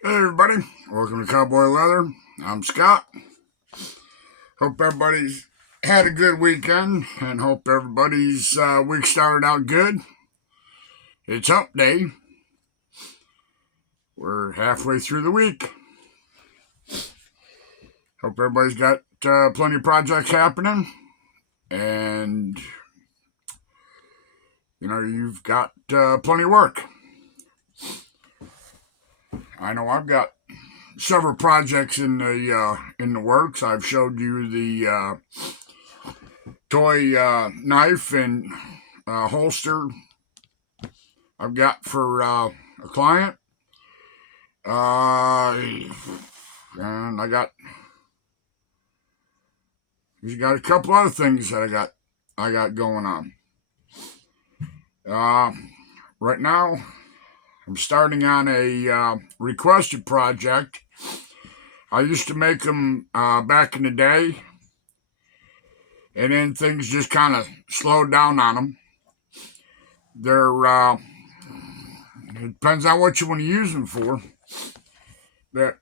Hey everybody, welcome to Cowboy Leather. I'm Scott. Hope everybody's had a good weekend and hope everybody's week started out good. It's hump day. We're halfway through the week. Hope everybody's got plenty of projects happening and you've got plenty of work. I know I've got several projects in the works. I've showed you the toy knife and holster I've got for a client. And he's got a couple other things that I got going on. Uh, right now, I'm starting on a requested project. I used to make them back in the day, and then things just kind of slowed down on them. It depends on what you want to use them for. That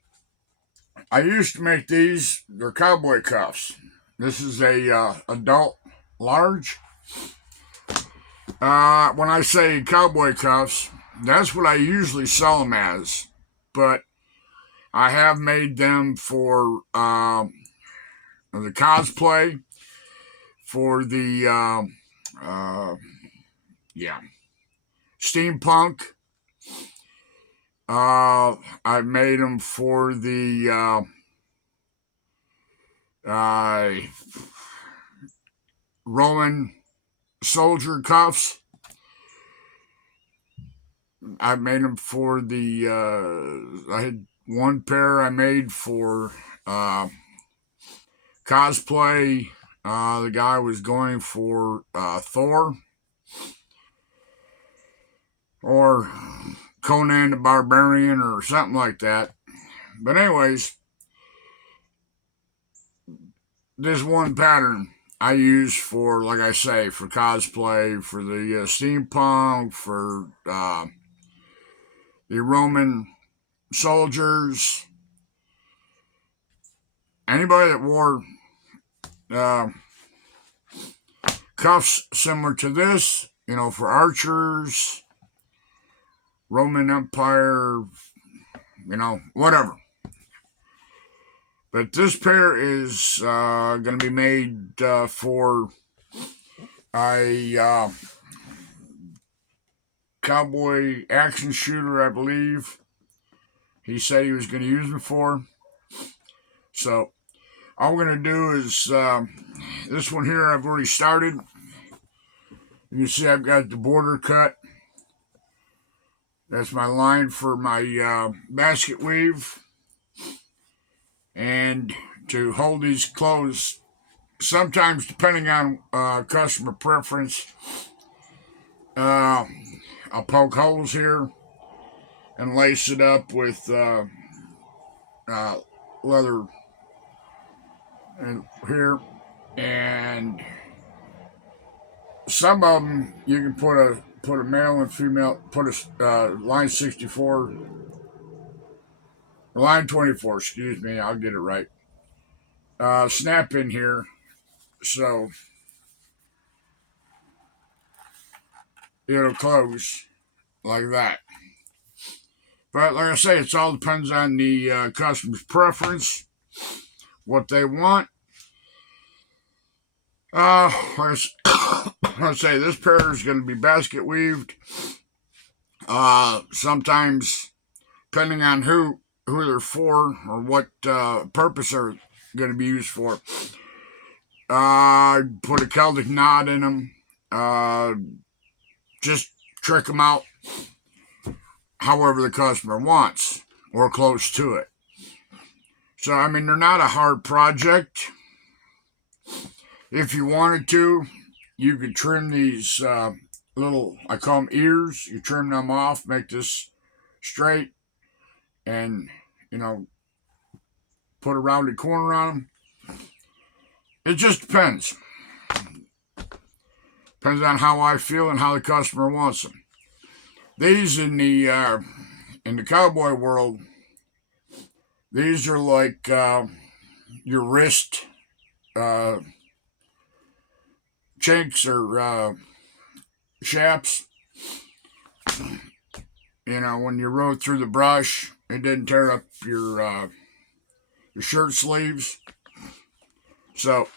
I used to make these. They're cowboy cuffs. This is a adult large. When I say cowboy cuffs, that's what I usually sell them as. But I have made them for the cosplay, for the yeah, steampunk. I've made them for the Roman soldier cuffs. I made them for the. I had one pair I made for cosplay. The guy was going for Thor or Conan the Barbarian or something like that. But anyways, this one pattern I use for, like I say, for cosplay, for the steampunk, for the Roman soldiers. Anybody that wore cuffs similar to this, for archers, Roman Empire, whatever. But this pair is going to be made for a cowboy action shooter, I believe. He said he was going to use them for. So all we're going to do is this one here I've already started. You can see I've got the border cut. That's my line for my basket weave. And to hold these closed, sometimes depending on customer preference, I'll poke holes here and lace it up with leather and here. And some of them you can put a male and female, put a line 64, line 24, excuse me, I'll get it right. Snap in here, so it'll close like that. But like I say, it all depends on the customer's preference, what they want. Like I say, this pair is going to be basket weaved. Sometimes, depending on who they're for or what purpose they're going to be used for, put a Celtic knot in them. Just trick them out however the customer wants or close to it. So, I mean, they're not a hard project. If you wanted to, you could trim these little, I call them ears. You trim them off, make this straight, and, put a rounded corner on them. It just depends. Depends on how I feel and how the customer wants them. These in the cowboy world, These are like your wrist uh, chinks or shaps. You know, when you rode through the brush, it didn't tear up your shirt sleeves. So,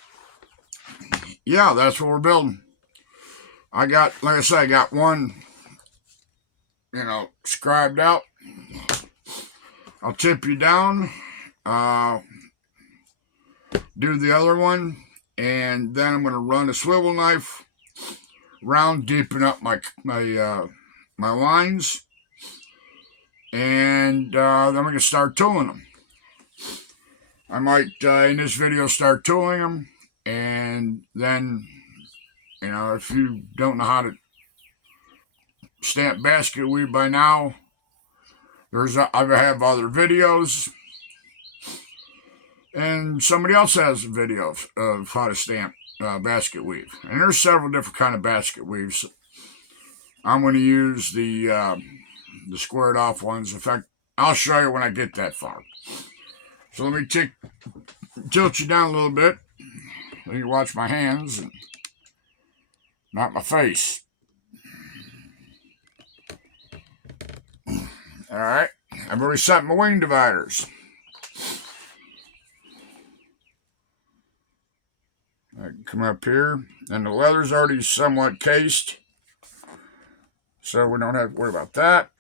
yeah, that's what we're building. I got, like I said, I got one, scribed out. I'll tip you down, uh, do the other one, and then I'm going to run a swivel knife round, deepen up my lines, and then I'm going to start tooling them. I might, in this video, start tooling them, and then, if you don't know how to stamp basket weave by now, I have other videos, and somebody else has videos of how to stamp basket weave. And there's several different kind of basket weaves. I'm going to use the squared off ones. In fact, I'll show you when I get that far. So let me tilt you down a little bit. So you can watch my hands and not my face. All right, I've already set my wing dividers. I can come up here, and the leather's already somewhat cased, so we don't have to worry about that.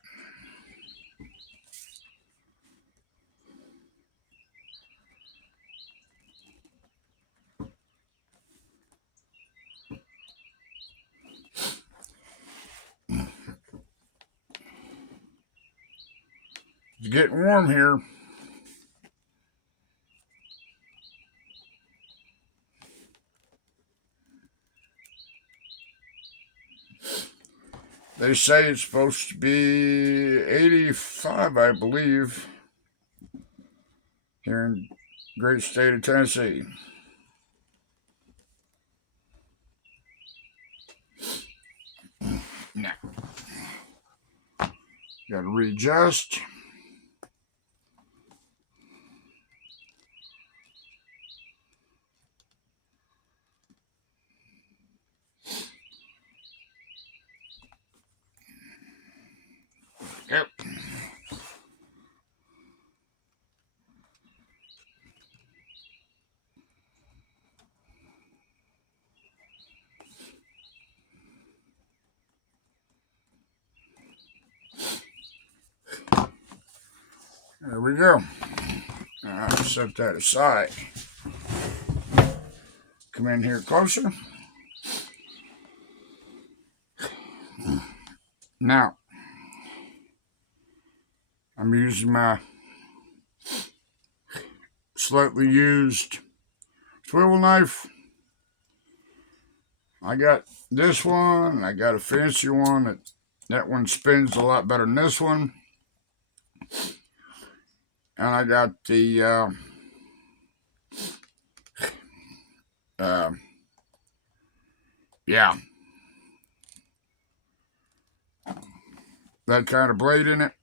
It's getting warm here. They say it's supposed to be 85, I believe, here in the great state of Tennessee. Now, got to readjust. Yep. There we go. I'll set that aside. Come in here closer. Now, I'm using my slightly used swivel knife. I got this one. I got a fancy one. That one spins a lot better than this one. And I got the that kind of blade in it.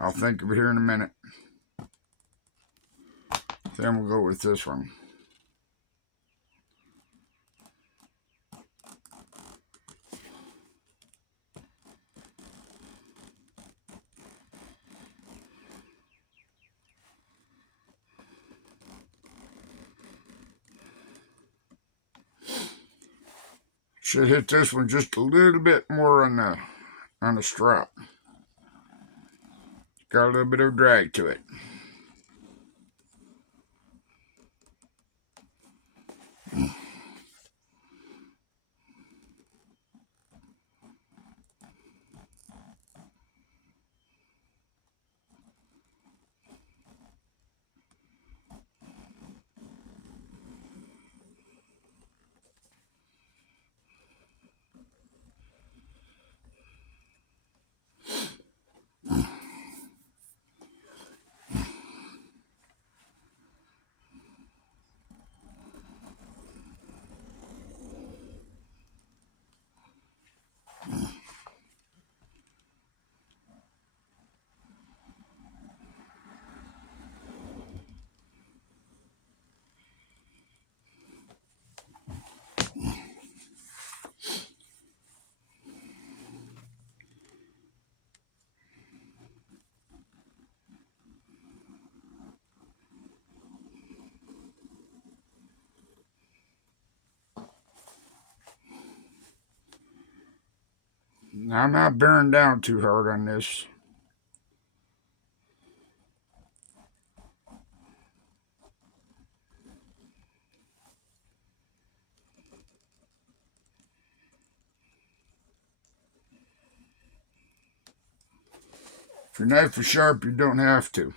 I'll think of it here in a minute. Then we'll go with this one. Should hit this one just a little bit more on the strap. Got a little bit of drag to it. Now, I'm not bearing down too hard on this. If your knife is sharp, you don't have to.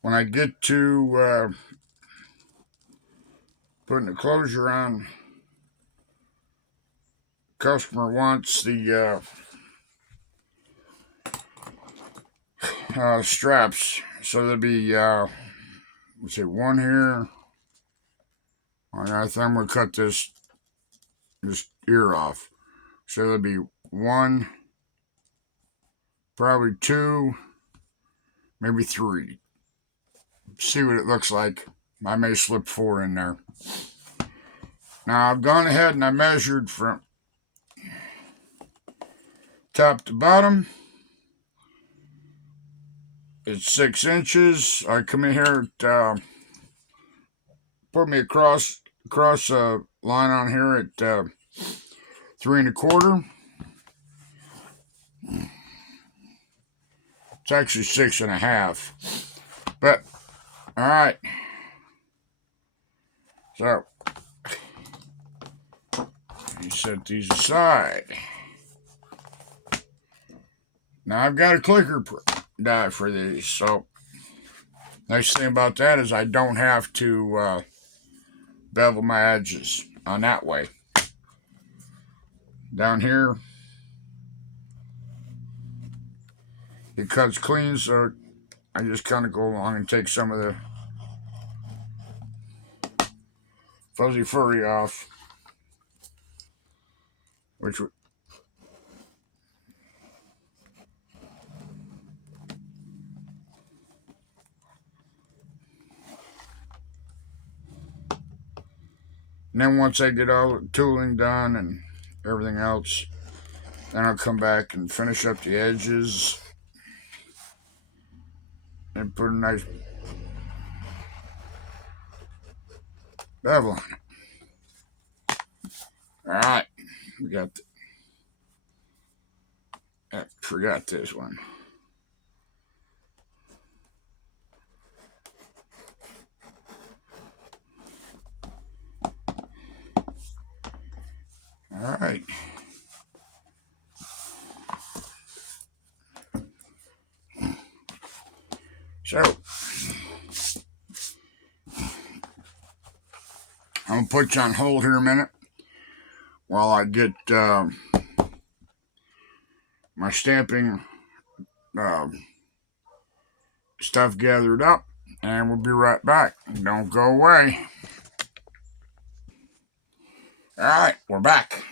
When I get to putting the closure on, customer wants the straps. So there'll be, let's see, one here. I think I'm going to cut this ear off. So there'll be one, probably two, maybe three. See what it looks like. I may slip four in there. Now I've gone ahead and I measured from top to bottom. It's 6 inches. I come in here at, put me across line on here at 3 1/4. It's actually 6 1/2. But all right. So you set these aside. Now I've got a clicker die for these. So nice thing about that is I don't have to bevel my edges on that way. Down here, it cuts clean, so I just kind of go along and take some of the fuzzy furry off, which and then once I get all the tooling done and everything else, then I'll come back and finish up the edges and put a nice bevel on it. All right, we got forgot this one. All right. So I'm gonna put you on hold here a minute while I get my stamping stuff gathered up, and we'll be right back. Don't go away. All right, we're back.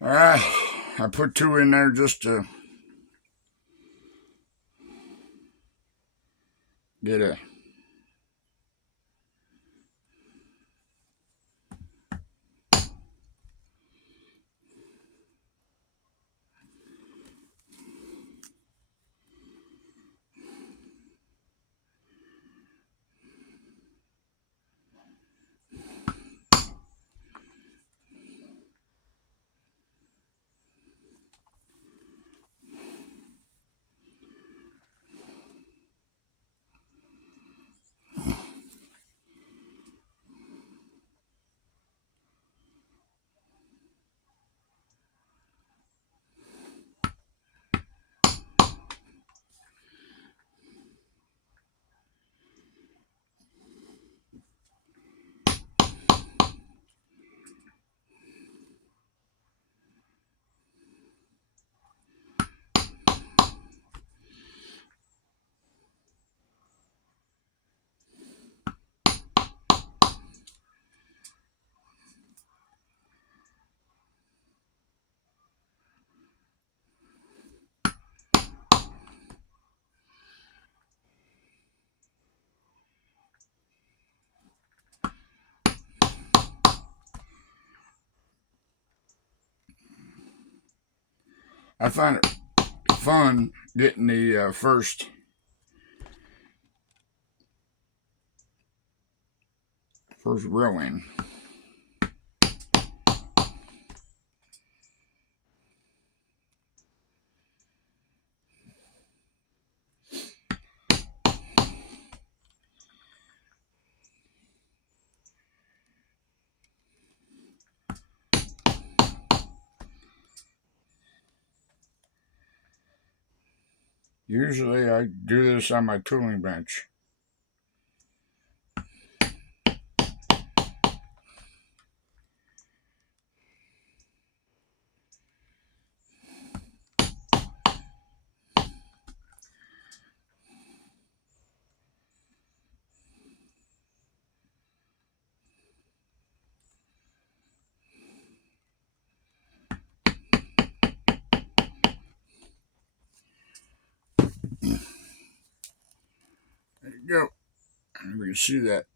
All right, I put 2 in there just to get a I find it fun getting the first row in. Usually I do this on my tooling bench. There you go. And we can see that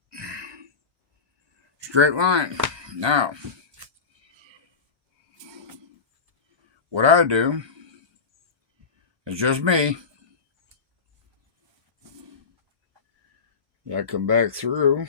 straight line. Now, what I do is just me. I come back through.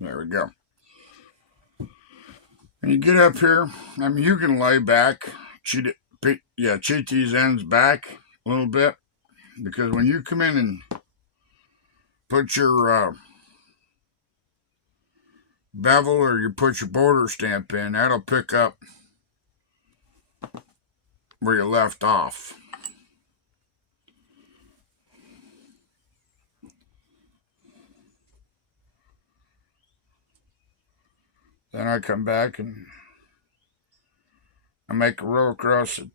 There we go. And you get up here. I mean, you can lay back, cheat these ends back a little bit, because when you come in and put your bevel or you put your border stamp in, that'll pick up where you left off. Then I come back and I make a row across it.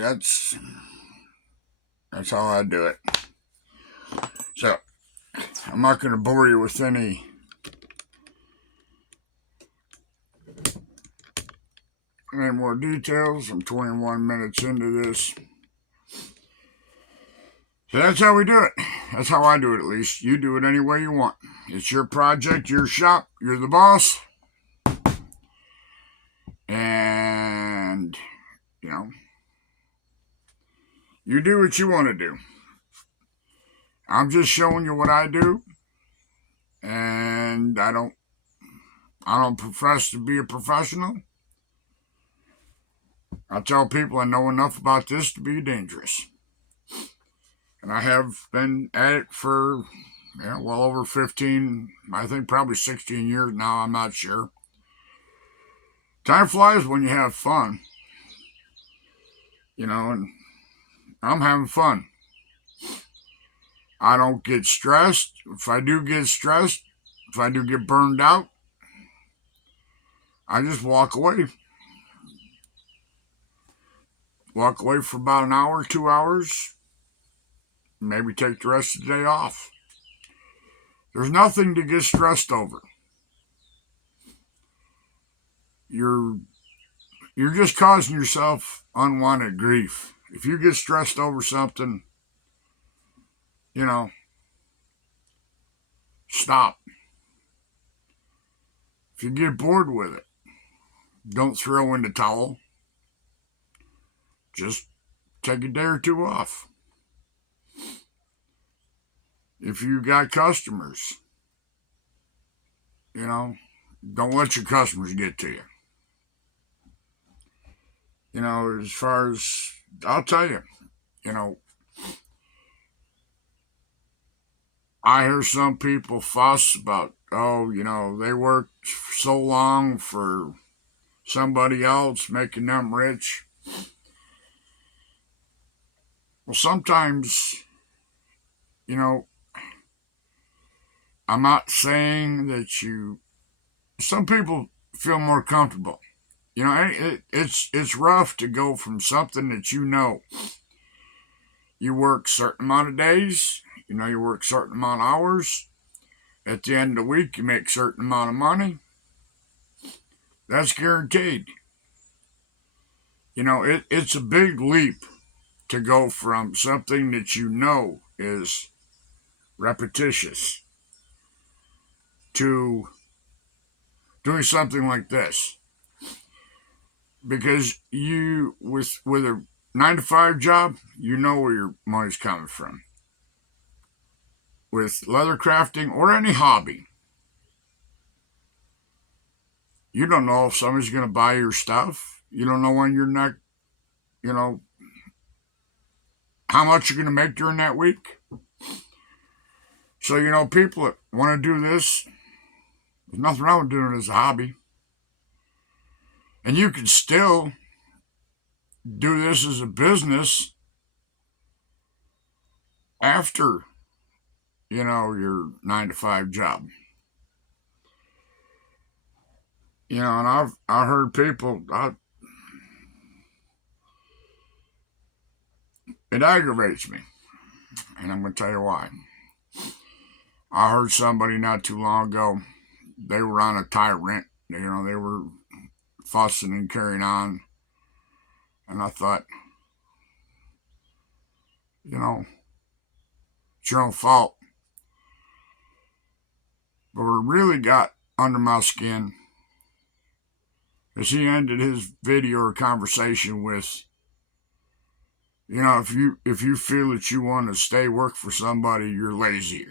that's how I do it. So I'm not going to bore you with any more details. I'm 21 minutes into this. So that's how we do it. That's how I do it, at least. You do it any way you want. It's your project, your shop. You're the boss. And, you do what you want to do. I'm just showing you what I do. And I don't profess to be a professional. I tell people I know enough about this to be dangerous. And I have been at it for well over 15, I think probably 16 years now, I'm not sure. Time flies when you have fun. And I'm having fun. I don't get stressed. If I do get stressed, if I do get burned out, I just walk away. Walk away for about an hour, 2 hours. Maybe take the rest of the day off. There's nothing to get stressed over. You're just causing yourself unwanted grief. If you get stressed over something, stop. If you get bored with it, don't throw in the towel. Just take a day or two off. If you got customers, don't let your customers get to you. As far as, I'll tell you, I hear some people fuss about, they worked so long for somebody else, making them rich. Well, sometimes, I'm not saying that some people feel more comfortable. It's rough to go from something that you work a certain amount of days, you work a certain amount of hours. At the end of the week, you make a certain amount of money. That's guaranteed. It's a big leap to go from something that is repetitious to doing something like this. Because with a 9-to-5 job, you know where your money's coming from. With leather crafting or any hobby, you don't know if somebody's going to buy your stuff. You don't know when you're not, how much you're going to make during that week. So, people that want to do this, there's nothing wrong with doing it as a hobby. And you can still do this as a business after, your 9-to-5 job. And I've heard people, it aggravates me. And I'm going to tell you why. I heard somebody not too long ago, they were on a tyrant. They were fussing and carrying on. And I thought, it's your own fault. But what really got under my skin is he ended his video or conversation with, if you feel that you want to work for somebody, you're lazy.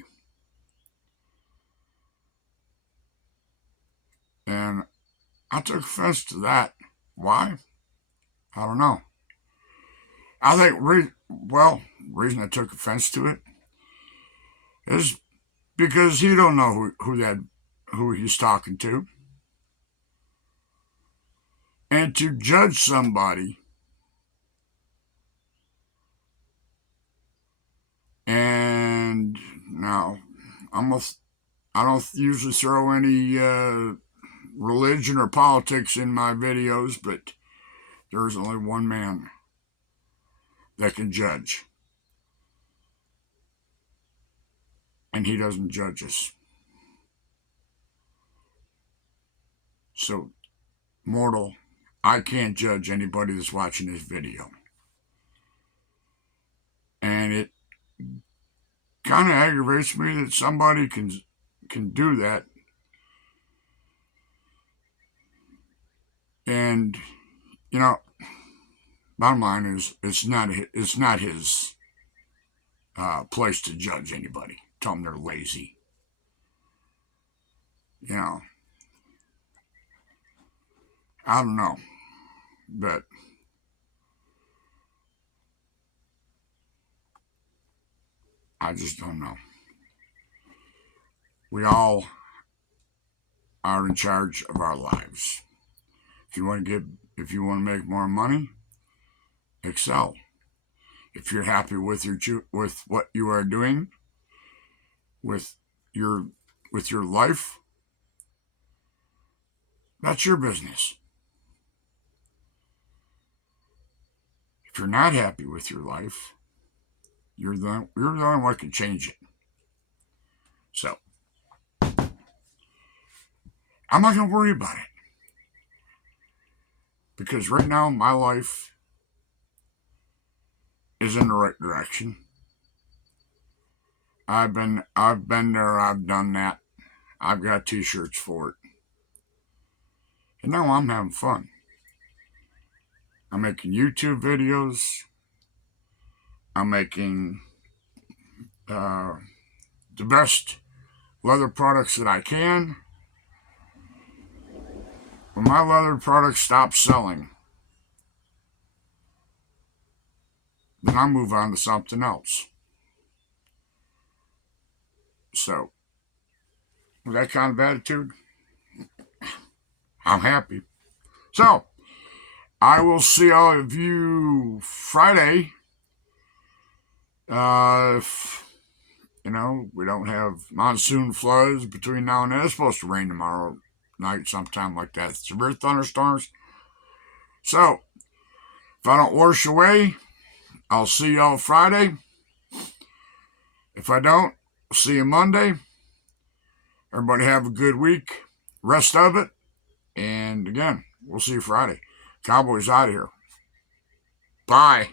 And I took offense to that. Why? I don't know. I think, the reason I took offense to it is because he don't know who he's talking to. And to judge somebody and now I don't usually throw any religion or politics in my videos, but there's only one man that can judge. And he doesn't judge us. So, mortal, I can't judge anybody that's watching this video. And it kind of aggravates me that somebody can do that. And, you know, bottom line is it's not his place to judge anybody. Tell them they're lazy. You know, I don't know, but I just don't know. We all are in charge of our lives. If you want to make more money, excel. If you're happy with with what you are doing, with your life, that's your business. If you're not happy with your life, you're the only one who can change it. So I'm not going to worry about it because right now my life is in the right direction. I've been there. I've done that. I've got T-shirts for it, and now I'm having fun. I'm making YouTube videos. I'm making the best leather products that I can. When my leather products stop selling, then I move on to something else. So, with that kind of attitude, I'm happy. So, I will see all of you Friday. If, we don't have monsoon floods between now and then. It's supposed to rain tomorrow night, sometime like that. Severe thunderstorms. So, if I don't wash away, I'll see y'all Friday. If I don't, I'll see you Monday. Everybody have a good week. Rest of it. And again, we'll see you Friday. Cowboy's out of here. Bye.